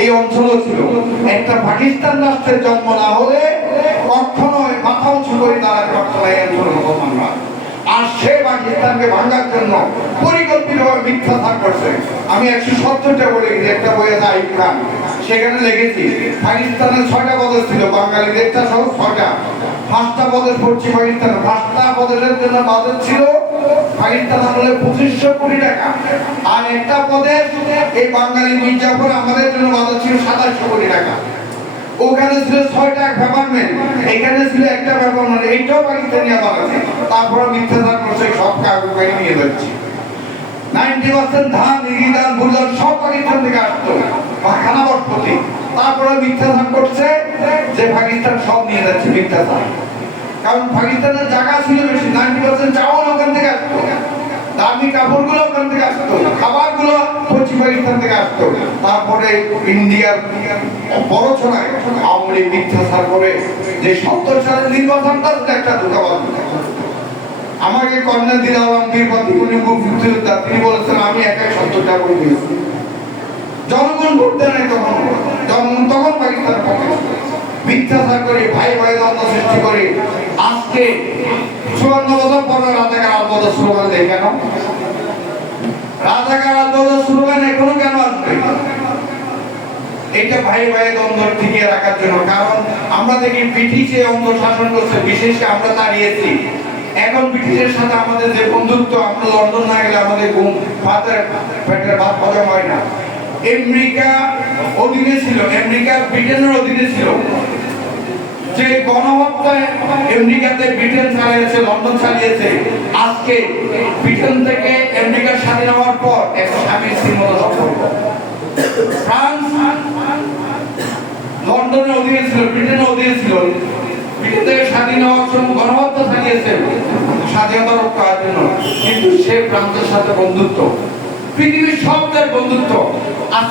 এই ছিল। একটা পাকিস্তান রাষ্ট্রের জন্ম না হলে মাথা উঁচু করে আর সে পাকিস্তানকে ভাঙার জন্য করছে। আমি একশো সত্তরটা বলে একটা বই আছে আইব খান সেখানে লিখেছি পাকিস্তানের ছয়টা পদক ছিল, বাঙালি দেড়টা সহ ছয়টা। পাঁচটা পদের পড়ছি পাকিস্তান পাঁচটা জন্য বাজেট ছিল তারপরে মিথ্যাচার সব কাগজ নিয়ে যাচ্ছে। নাইনটি পার্সেন্ট ধান সব পাকিস্তান থেকে আসতো। বা খানা বসপতি তারপরে করছে যে পাকিস্তান সব নিয়ে যাচ্ছে মিথ্যাচার। কারণ পাকিস্তানের জায়গা ছিল বেশি নাইনটি পার্সেন্ট চাউল ওখান থেকে আসতো। দামি কাপড়গুলো ওখান থেকে আসতো, খাবারগুলো পশ্চিম পাকিস্তান থেকে আসতো। তারপরে ইন্ডিয়ার আওয়ামী লীগ মিথ্যাচার করে যে সত্তর সালের নির্বাচনটা একটা আমাকে কর্নেল দিন আলমগীর প্রতিগুলি মুক্তিযোদ্ধা তিনি বলেছেন, আমি একাই সত্তরটা করে দিয়েছি। জনগণ ভোট দেয় নাই তখন। তখন পাকিস্তান। মিথ্যাচার করে ভাই ভাই দ্বন্দ্ব সৃষ্টি করে আজকে চুয়ান্ন বছর পর রাজাকার আলবদ স্লোগান দেয় কেন? রাজাকার আলবদ স্লোগান এখনও কেন আসবে? এটা ভাই ভাই দ্বন্দ্ব টিকিয়ে রাখার জন্য। কারণ আমরা দেখি ব্রিটিশে অন্ধ শাসন করছে বিশেষে আমরা দাঁড়িয়েছি এখন ব্রিটিশের সাথে আমাদের যে বন্ধুত্ব, আমরা লন্ডন না গেলে আমাদের ঘুম ভাতের পেটের ভাত হজম হয় না। আমেরিকা অধীনে ছিল আমেরিকা ব্রিটেনের অধীনে ছিল। যে গণহত্যায় আমেরিকাতে ব্রিটেন চালিয়েছে, লন্ডন চালিয়েছে। আজকে ব্রিটেন থেকে আমেরিকা স্বাধীন হওয়ার পর একটা স্বামী স্ত্রীর মতো সম্পর্ক ফ্রান্স লন্ডনের অধীনে ছিল, ব্রিটেনের অধীনে ছিল। ব্রিটেন থেকে স্বাধীন হওয়ার জন্য গণহত্যা চালিয়েছে। স্বাধীনতা রক্ষার জন্য। কিন্তু সে প্রান্তের সাথে বন্ধুত্ব। পৃথিবীর সব দেশ বন্ধুত্ব। আর